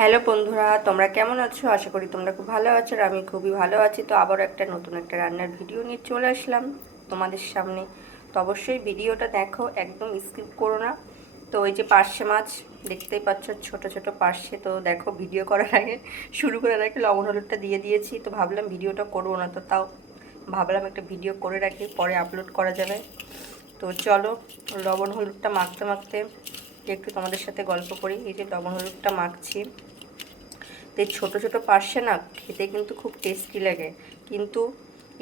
Hello বন্ধুরা, তোমরা কেমন আছো? আশা করি তোমরা খুব ভালো আছো আর আমি খুবই ভালো আছি। তো আবার একটা নতুন একটা রান্নার ভিডিও নিয়ে চলে আসলাম তোমাদের সামনে। তো অবশ্যই ভিডিওটা দেখো, একদম স্কিপ করো না। তো ওই যে পার্শে মাছ, দেখতেই পাচ্ছ ছোট ছোট পার্শে। তো দেখো, ভিডিও করার আগে শুরু করার আগে লবণ হলুদটা দিয়ে দিয়েছি। তো ভাবলাম ভিডিওটা করব না, তো তাও ভাবলাম একটা ভিডিও করে রাখি, পরে আপলোড করা যাবে। তো চলো, লবণ হলুদটা মাখতে মাখতে একটু তোমাদের সাথে গল্প করি। এই যে লবণ হলুদটা মাখছি। তো ছোটো ছোটো পার্শে না খেতে কিন্তু খুব টেস্টি লাগে। কিন্তু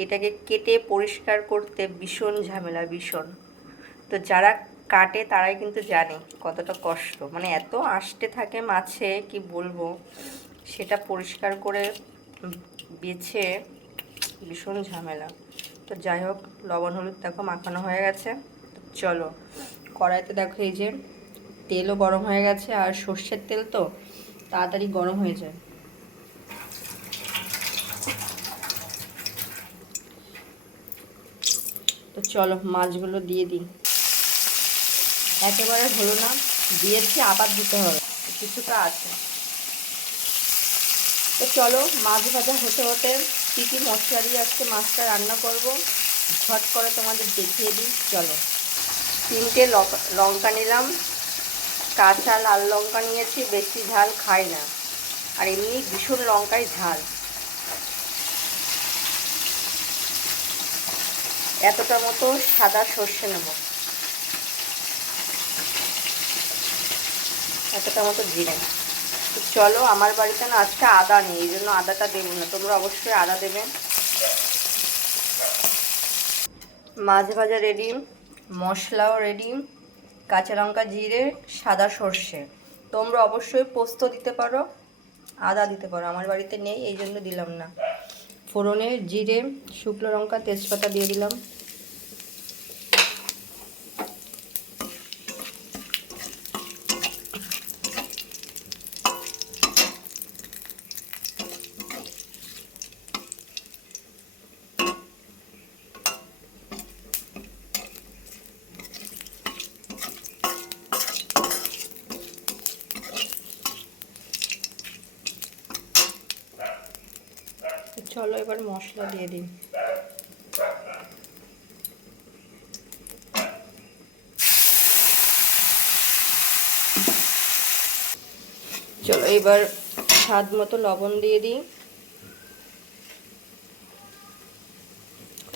এটাকে কেটে পরিষ্কার করতে ভীষণ ঝামেলা, ভীষণ। তো যারা কাটে তারাই কিন্তু জানে কতটা কষ্ট। মানে এত আষ্টে থাকে মাছে, কি বলব? সেটা পরিষ্কার করে বেছে ভীষণ ঝামেলা। তো যাই হোক, লবণ, হলুদ দেখো মাখানো হয়ে গেছে। চলো, কড়াইতে দেখো এই যে তেলও গরম হয়ে গেছে আর সর্ষের তেল তো তাড়াতাড়ি গরম হয়ে যায়। তো চলো মাছগুলো দিয়ে দিই। একেবারে হলো না, দিয়েছি, আবার দিতে হবে। কিছুটা আছে। তো চলো মাছ ভাজা হতে হতে কী কী মশলা দিয়ে আজকে মাছটা রান্না করব, ঝট করে তোমাদের দেখিয়ে দিই। চলো। তিনটে লঙ্কা নিলাম। কাঁচা লাল লঙ্কা নিয়েছি, বেশি ঝাল খাই না। আর এমনি ভীষণ লঙ্কাই ঝাল। এতটা মতো সাদা সর্ষে নেব। এতটা মতো জিরে চলো, আমার বাড়িতে না আজকে আদা নেই, এই জন্য আদাটা দেবো না। তোমরা অবশ্যই আদা দেবে। মাছ ভাজা রেডি মশলাও রেডি কাঁচা লঙ্কা জিরে, সাদা সর্ষে। তোমরা অবশ্যই পোস্ত দিতে পারো, আদা দিতে পারো। আমার বাড়িতে নেই, এই জন্য দিলাম না। ফোড়নে জিরে শুকনো লঙ্কা তেজপাতা দিয়ে দিলাম। চলো এবার মশলা দিয়ে দিই। চলো এবার স্বাদ মতো লবণ দিয়ে দিই।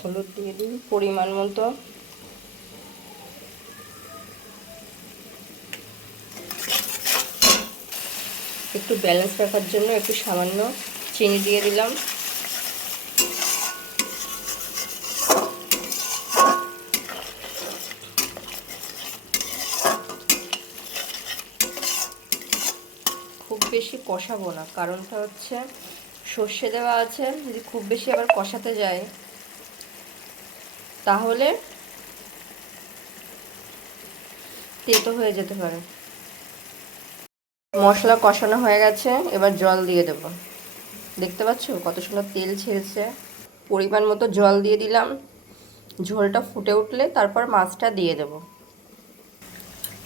হলুদ দিয়ে দিই পরিমাণ মতো। একটু ব্যালেন্স রাখার জন্য একটু সামান্য চিনি দিয়ে দিলাম। বেশি কষাবো না। কারণটা হচ্ছে সর্ষে দেওয়া আছে, যদি খুব বেশি আবার কষাতে যায়, তাহলে তেতো হয়ে যেতে পারে। মশলা কষানো হয়ে গেছে, এবার জল দিয়ে দেব। দেখতে পাচ্ছ কত সুন্দর তেল ছেড়েছে। পরিমাণ মতো জল দিয়ে দিলাম। ঝোলটা ফুটে উঠলে তারপর মাছটা দিয়ে দেব।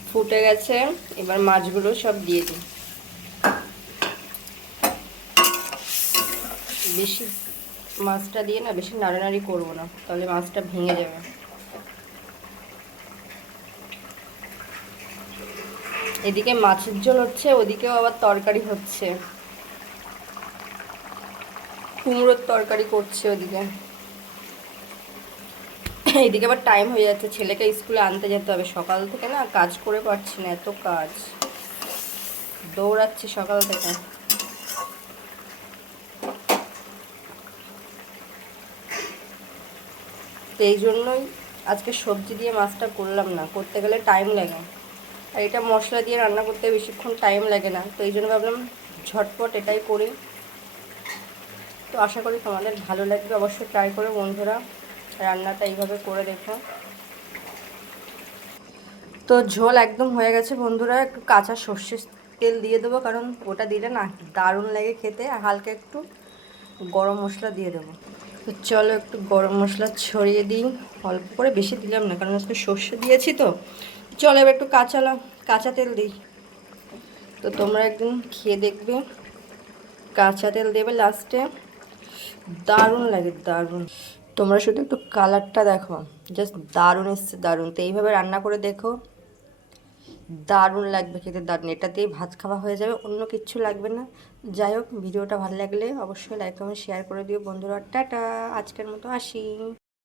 ফুটে গেছে, এবার মাছগুলো সব দিয়ে দিই। বেশি মাছটা দিয়ে না বেশি নাড়ানাড়ি করব না, তাহলে মাছটা ভেঙে যাবে। এদিকে মাছের ঝোল হচ্ছে, ওদিকেও আবার তরকারি হচ্ছে। কুমড়োর তরকারি করছে ওদিকে। এদিকে আবার টাইম হয়ে যাচ্ছে, ছেলেকে স্কুলে আনতে যেতে হবে। সকাল থেকে না কাজ করে পারছি না, এত কাজ। দৌড়াচ্ছি সকাল থেকে। তো এই জন্যই আজকে সবজি দিয়ে মাছটা করলাম না, করতে গেলে টাইম লাগে। আর এটা মশলা দিয়ে রান্না করতে বেশিক্ষণ টাইম লাগে না, তো এই জন্য ভাবলাম ঝটপট এটাই করি। তো আশা করি তোমাদের ভালো লাগবে, অবশ্যই ট্রাই করে বন্ধুরা, রান্নাটা এইভাবে করে দেখো। তো ঝোল একদম হয়ে গেছে বন্ধুরা, একটু কাঁচা সর্ষের তেল দিয়ে দেবো, কারণ ওটা দিলে না দারুণ লাগে খেতে, আর হালকা একটু গরম মশলা দিয়ে দেবো। তো চলো একটু গরম মশলা ছড়িয়ে দিই। অল্প করে বেশি দিলাম না, কারণ আজকে সর্ষে দিয়েছি তো। চলো এবার একটু কাঁচা কাঁচা তেল দিই। তো তো তোমরা একদিন খেয়ে দেখবে। কাঁচা তেল দেবে লাস্টে দারুণ লাগে, দারুণ। তোমরা শুধু একটু কালারটা দেখো। জাস্ট দারুণ এসছে, দারুণ। তো এইভাবে রান্না করে দেখো। দারুণ লাগবে খেতে, দারুণ। এটা দিয়ে ভাত খাওয়া হয়ে যাবে, অন্য কিছু লাগবে না। যাই হোক, ভিডিওটা ভালো লাগলে অবশ্যই লাইক কমেন্ট শেয়ার করে দিও। বন্ধুরা, টাটা! আজকের মতো আসি।